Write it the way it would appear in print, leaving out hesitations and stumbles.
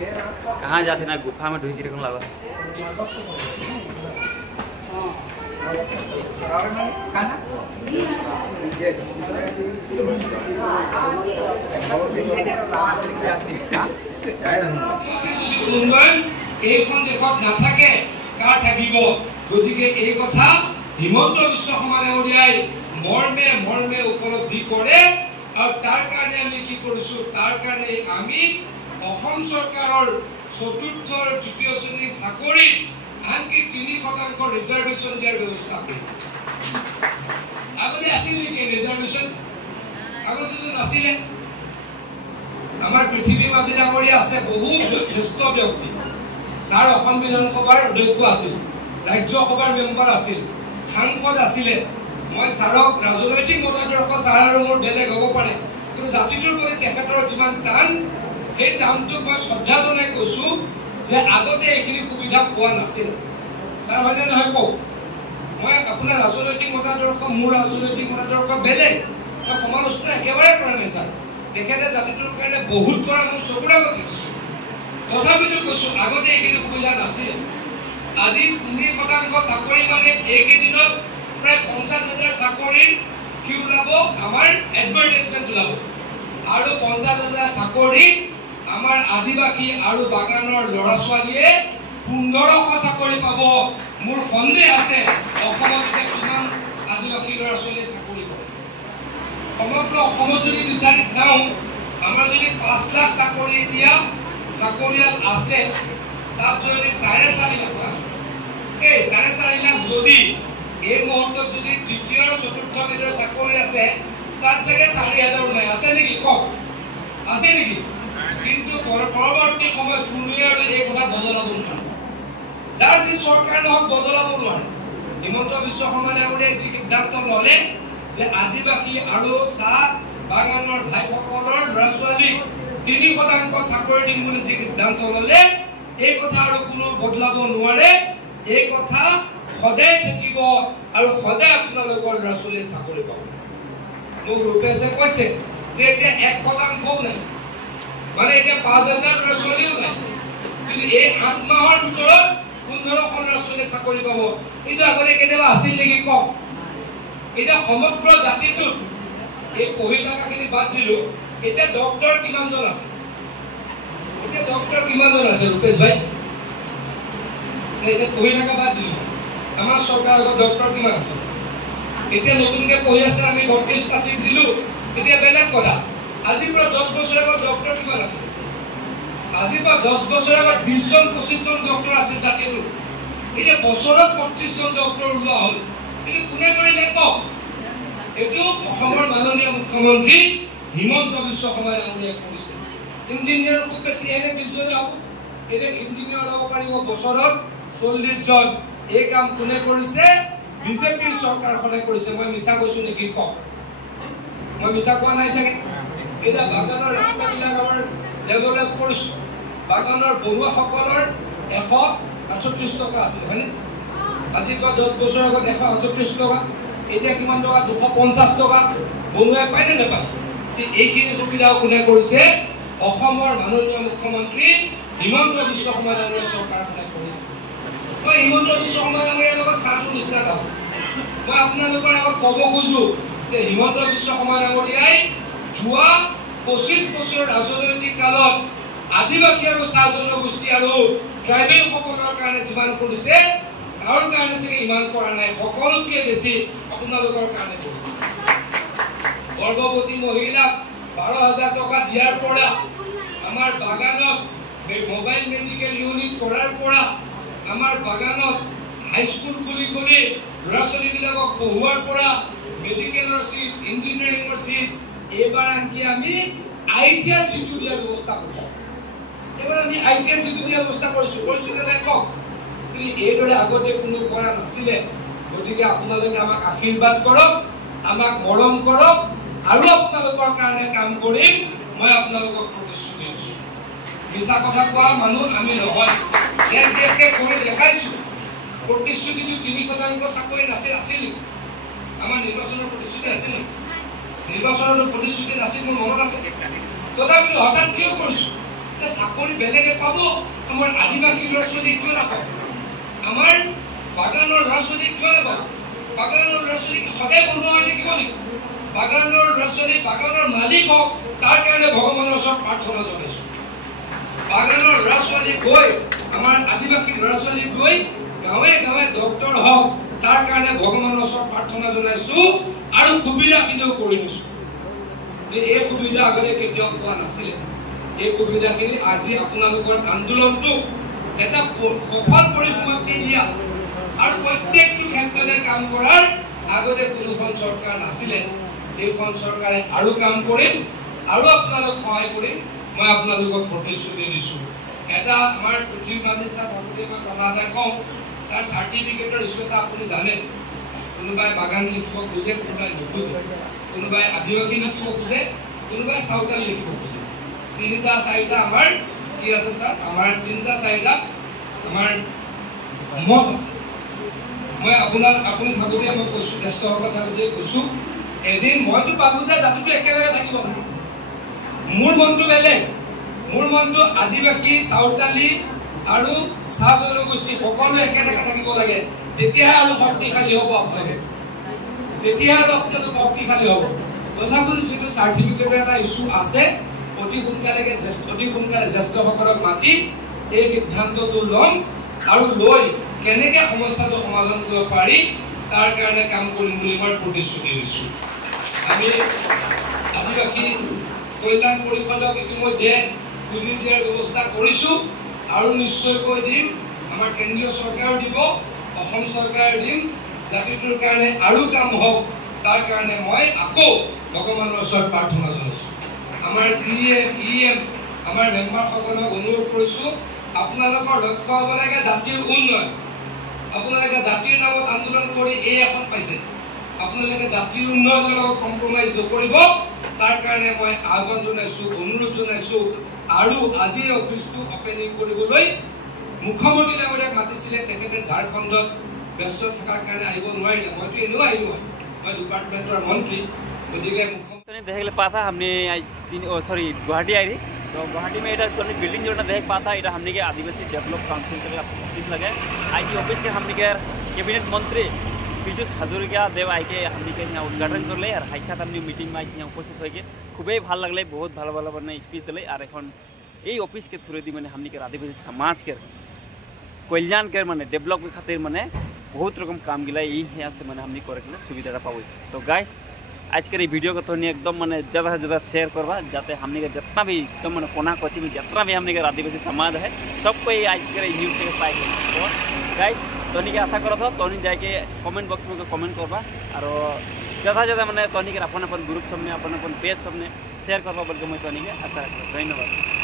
कहाँ जाते ना गुफा में ढुकी रखने लगा হিমন্ত বিশ্ব শৰ্মা ডাঙৰীয়াই মৰ্মে মৰ্মে উপলব্ধি কৰে আৰু তাৰ কাৰণে আমি কি কৰিছো তাৰ কাৰণে আমি অসম চৰকাৰৰ চতুৰ্থ আৰু তৃতীয় শ্ৰেণীৰ চাকৰি আনকি 3% ৰিজাৰ্ভেশ্যন দিয়াৰ ব্যৱস্থা কৰিম আগতে আছিল নেকি ৰিজাৰ্ভেশ্যন আগতে নাছিলে আমাৰ পৃথিৱীৰ মাজে ডাঙৰীয়া আছে বহুত জ্যেষ্ঠ ব্যক্তি ছাৰ অসম বিধানসভাৰ অধ্যক্ষ আছিল ৰাজ্যসভাৰ মেম্বাৰ আছিল সাংসদ আছিলে মই ছাৰক ৰাজনৈতিক মতাদৰ্শ ছাৰ আৰু মোৰ বেলেগ হ'ব পাৰে কিন্তু জাতিটোৰ প্ৰতি তেখেতৰ যিমান টান সেই টানটোক মই শ্ৰদ্ধা জনাই কৈছো যে আগতে এইখিনি সুবিধা পোৱা নাছিল ছাৰ হয়নে নহয় কওক মই আপোনাৰ ৰাজনৈতিক মতাদৰ্শ মোৰ ৰাজনৈতিক মতাদৰ্শ বেলেগ মই সমালোচনা একেবাৰে কৰা নাই ছাৰ তেখেতে জাতিটোৰ কাৰণে বহুত কৰা মোৰ চকুৰ আগত দেখিছো তথাপিতো কৈছো আগতে এইখিনি সুবিধা নাছিল আজি 3% চাকৰি মানে এইকেইদিনত প্ৰায় 50,000 চাকৰিৰ কি ওলাব আমাৰ এডভাৰটাইজমেণ্ট ওলাব আৰু 50,000 চাকৰি আমাৰ আদিবাসী আৰু বাগানৰ ল'ৰা ছোৱালীয়ে 1500 চাকৰি পাব মোৰ সন্দেহ আছে অসমত কিমান আদিবাসী ল'ৰা ছোৱালীয়ে চাকৰি কৰে সমগ্ৰ অসমত যদি বিচাৰি চাওঁ আমাৰ যদি 5 লাখ চাকৰি দিয়া চাকৰিয়াল আছে তাত যদি 4.5 লাখ এই 4.5 লাখ যদি এই মুহূৰ্তত যদি তৃতীয় আৰু চতুৰ্থ গ্ৰেডৰ চাকৰি আছে তাত চাগে 4,000 নাই আছে নেকি কওক আছে নেকি কিন্তু পৰৱৰ্তী সময়ত কোনোৱে আৰু এই কথা বদলাব নোৱাৰে যাৰ যি চৰকাৰ নহওক বদলাব নোৱাৰে হিমন্ত বিশ্ব শৰ্মা ডাঙৰীয়াই যি সিদ্ধান্ত ল'লে যে আদিবাসী আৰু চাহ বাগানৰ ভাইসকলৰ ল'ৰা ছোৱালীক 3% চাকৰি দিম বুলি যি সিদ্ধান্ত ল'লে এই কথা আৰু কোনো বদলাব নোৱাৰে এই কথা সদায় থাকিব আৰু সদায় আপোনালোকৰ ল'ৰা ছোৱালীয়ে চাকৰি পাব মোক ৰূপেশে কৈছে যে এতিয়া 1%ও নাই মানে এতিয়া 5,000 ল'ৰা ছোৱালীও নাই কিন্তু এই 8 মাহৰ ভিতৰত 1500 ল'ৰা ছোৱালীয়ে চাকৰি পাব কিন্তু আগতে কেতিয়াবা আছিল নেকি কওক এতিয়া সমগ্ৰ জাতিটোত এই পঢ়ি থকাখিনি বাদ দিলো এতিয়া ডক্টৰ কিমানজন আছে এতিয়া ডক্টৰ কিমানজন আছে ৰূপেশ ভাই এতিয়া পঢ়ি থকা বাদ দিলো আমাৰ চৰকাৰৰ ডক্টৰ কিমান আছে এতিয়া নতুনকৈ পঢ়ি আছে আমি 32টা চিট দিলো এতিয়া বেলেগ কথা আজিৰ পৰা 10 বছৰ আগত ডক্টৰ কিমান আছে আজিৰ পৰা 10 বছৰ আগত 20জন 25জন ডক্টৰ আছে জাতিটোত এতিয়া বছৰত 35জন ডক্টৰ ওলোৱা হ'ল কিন্তু কোনে কৰিলে কওক এইটো অসমৰ মাননীয় মুখ্যমন্ত্ৰী হিমন্ত বিশ্ব শৰ্মা ডাঙৰীয়াই কৰিছে ইঞ্জিনিয়াৰ খুব বেছি এনে 20 জন হ'ব এতিয়া ইঞ্জিনিয়াৰ ল'ব পাৰিব বছৰত 40 জন এই কাম কোনে কৰিছে বিজেপিৰ চৰকাৰখনে কৰিছে মই মিছা কৈছো নেকি কওক মই মিছা কোৱা নাই চাগে এটা বাগানৰ ৰাস্তাবিলাক আমাৰ ডেভেলপ কৰিছো বাগানৰ বৰুৱাসকলৰ 138 টকা আছিল হয়নে আজি পৰা 10 বছৰ আগত 138 টকা এতিয়া কিমান টকা 250 টকা বৰুৱাই পায়নে নাপায় এইখিনি সুবিধাও কোনে কৰিছে অসমৰ মাননীয় মুখ্যমন্ত্ৰী হিমন্ত বিশ্ব শৰ্মা ডাঙৰীয়াৰ চৰকাৰখনে কৰিছে মই হিমন্ত বিশ্ব শৰ্মা ডাঙৰীয়াৰ লগত চাহটো নিচিনা পাওঁ মই আপোনালোকৰ আগত ক'ব খোজো যে হিমন্ত বিশ্ব শৰ্মা ডাঙৰীয়াই যোৱা 25 বছৰ ৰাজনৈতিক কালত আদিবাসী আৰু চাহ জনগোষ্ঠী আৰু ট্ৰাইবেল সকলৰ কাৰণে যিমান কৰিছে তাৰ কাৰণে চাগে ইমান কৰা নাই সকলোতকৈ বেছি আপোনালোকৰ কাৰণে কৰিছে গৰ্ভৱতী মহিলাক 12,000 টকা দিয়াৰ পৰা আমাৰ বাগানত মোবাইল মেডিকেল ইউনিট কৰাৰ পৰা আমাৰ বাগানত হাইস্কুল খুলি ল'ৰা ছোৱালীবিলাকক পঢ়ুৱাৰ পৰা মেডিকেলৰ চিট ইঞ্জিনিয়াৰিঙৰ চিট এইবাৰ আনকি আমি ITR চিটো দিয়াৰ ব্যৱস্থা কৰিছোঁ এইবাৰ আমি ITR চিটো দিয়াৰ ব্যৱস্থা কৰিছোঁ নে কওক কিন্তু এইদৰে আগতে কোনো কৰা নাছিলে গতিকে আপোনালোকে আমাক আশীৰ্বাদ কৰক আমাক মৰম কৰক আৰু আপোনালোকৰ কাৰণে কাম কৰিম মই আপোনালোকক প্ৰতিশ্ৰুতি দিছোঁ মিছা কথা কোৱা মানুহ আমি নহয় ইয়াকে কৰি দেখাইছোঁ প্ৰতিশ্ৰুতিটো 3% চাকৰি আছিল আমাৰ নিৰ্বাচনৰ প্ৰতিশ্ৰুতি আছিল নিৰ্বাচনৰ প্ৰতিশ্ৰুতি নাছিল মোৰ মনত আছে তথাপিতো হঠাৎ কিয় কৰিছোঁ চাকৰি বেলেগে পাব, আমাৰ আদিবাসী ল'ৰা ছোৱালী কিয় নাপাব? আমাৰ বাগানৰ ল'ৰা ছোৱালী কিয় নাপাব? বাগানৰ ল'ৰা ছোৱালীক সদায় বনোৱা হৈ থাকিব নেকি? বাগানৰ ল'ৰা ছোৱালী বাগানৰ মালিক হওক, তাৰ কাৰণে ভগৱানৰ ওচৰত প্ৰাৰ্থনা জনাইছোঁ। বাগানৰ ল'ৰা ছোৱালী গৈ, আমাৰ আদিবাসী ল'ৰা ছোৱালী গৈ গাঁৱে গাঁৱে ডক্তৰ হওক, তাৰ কাৰণে ভগৱানৰ ওচৰত প্ৰাৰ্থনা জনাইছোঁ আৰু সুবিধাখিনিও কৰি দিছোঁ। এই সুবিধা আগতে কেতিয়াও পোৱা নাছিলে। এই সুবিধাখিনি আজি আপোনালোকৰ আন্দোলনটো এটা সফল পৰিসমাপ্তি দিয়া আৰু প্ৰত্যেকটো ক্ষেত্ৰতে কাম কৰাৰ আগতে কোনোখন চৰকাৰ নাছিলে। এইখন চৰকাৰে আৰু কাম কৰিম আৰু আপোনালোক সহায় কৰিম, মই আপোনালোকক প্ৰতিশ্ৰুতি দিছোঁ। এটা আমাৰ পৃথিৱী বান্ধি ছাৰ ভাগতে মই কথা এটা কওঁ, ছাৰ চাৰ্টিফিকেটৰ ইছ্যু এটা আপুনি জানে, কোনোবাই বাগান লিখিব খোজে, কোনোবাই নোখোজে, কোনোবাই আদিবাসী লিখিব খোজে, কোনোবাই চাওতাল লিখিব খোজে। তিনিটা চাৰিটা আমাৰ কি আছে ছাৰ? আমাৰ তিনিটা চাৰিটা আমাৰ মত আছে। মই আপুনি থাকোঁতে মই কৈছোঁ, জ্যেষ্ঠসকল থাকোঁতে কৈছোঁ, এদিন মইতো ভাবোঁ যে জাতিটো একেলগে থাকিব লাগে। মোৰ মনটো বেলেগ। মোৰ মনটো আদিবাসী, চাওতালী আৰু চাহ জনগোষ্ঠী সকলো একেলগে থাকিব লাগে। তেতিয়াহে আৰু শক্তিশালী হ'ব আপোনালোকে, তেতিয়াহে আৰু আপোনালোক শক্তিশালী হ'ব। তথাপিও যিটো চাৰ্টিফিকেটৰ এটা ইছ্যু আছে, অতি সোনকালে জ্যেষ্ঠসকলক মাতি এই সিদ্ধান্তটো ল'ম আৰু লৈ কেনেকৈ সমস্যাটো সমাধান কৰিব পাৰি তাৰ কাৰণে কাম কৰিম বুলি মই প্ৰতিশ্ৰুতি দিছোঁ। আমি আদিবাসী কল্যাণ পৰিষদক ইতিমধ্যে পুঁজি দিয়াৰ ব্যৱস্থা কৰিছোঁ আৰু নিশ্চয়কৈ দিম। আমাৰ কেন্দ্ৰীয় চৰকাৰেও দিব, অসম চৰকাৰে দিম। জাতিটোৰ কাৰণে আৰু কাম হওক, তাৰ কাৰণে মই আকৌ ভগৱানৰ ওচৰত প্ৰাৰ্থনা জনাইছোঁ। আমাৰ GM, EM, আমাৰ মেম্বাৰসকলক অনুৰোধ কৰিছোঁ, আপোনালোকৰ লক্ষ্য হ'ব লাগে জাতিৰ উন্নয়ন। আপোনালোকে জাতিৰ নামত আন্দোলন কৰি এই এখন পাইছে, আপোনালোকে জাতিৰ উন্নয়নৰ লগত কম্প্ৰমাইজ নকৰিব। তাৰ কাৰণে মই আহ্বান জনাইছোঁ, অনুৰোধ জনাইছোঁ। আৰু আজি অফিচটো অপেনিং কৰিবলৈ মুখ্যমন্ত্ৰী ডাঙৰীয়াক মাতিছিলে, তেখেতে ঝাৰখণ্ডত ব্যস্ত থকাৰ কাৰণে আহিব নোৱাৰিলে। মইতো এনেও আহিলোঁ হয়, মই ডিপাৰ্টমেণ্টৰ মন্ত্ৰী, গতিকে मुख्यमंत्री देख ले पाता हमने गुवाहाटी आई रही, तो गुवाहाटी में इधर बिल्डिंग जो देख पाता इधर हमने के आदिवासी डेवलप काउंसिल के ऑफिस लगे आई की ऑफिस के हमने के कैबिनेट मंत्री पीयूष हाजरिका देव आई के हमने के यहाँ उद्घाटन कर ले और हाईखात हमने मीटिंग में यहाँ उपस्थित होके खूबे ভাল लगले, बहुत ভালো ভালো মানে स्पीच दिले। और এখন এই অফিস के थ्रू दी मैंने हमने के आदिवासी समाज के कल्याण के मैंने डेवलप के खातिर मैंने बहुत रकम काम गिला यहाँ से मैंने हमने करे सुविधा पाओ। तो गाइस आज के वीडियो को तो एकदम मैंने ज़्यादा से ज़्यादा शेयर करवा, जाते हमने के जितना भी एकदम मैंने कोना कोची में जितना भी हमने के आदिवासी समाज है सबको ये आज के न्यूज़ के पाए। तो गाइस तोनी के आशा करो तो तोनी जाके कमेंट बॉक्स में कमेंट करवा और ज़्यादा ज़्यादा मैंने तोनी के अपन ग्रुप सब में अपन पेज सब में शेयर करवा बोल के मैं तोनी के आशा रखता। धन्यवाद।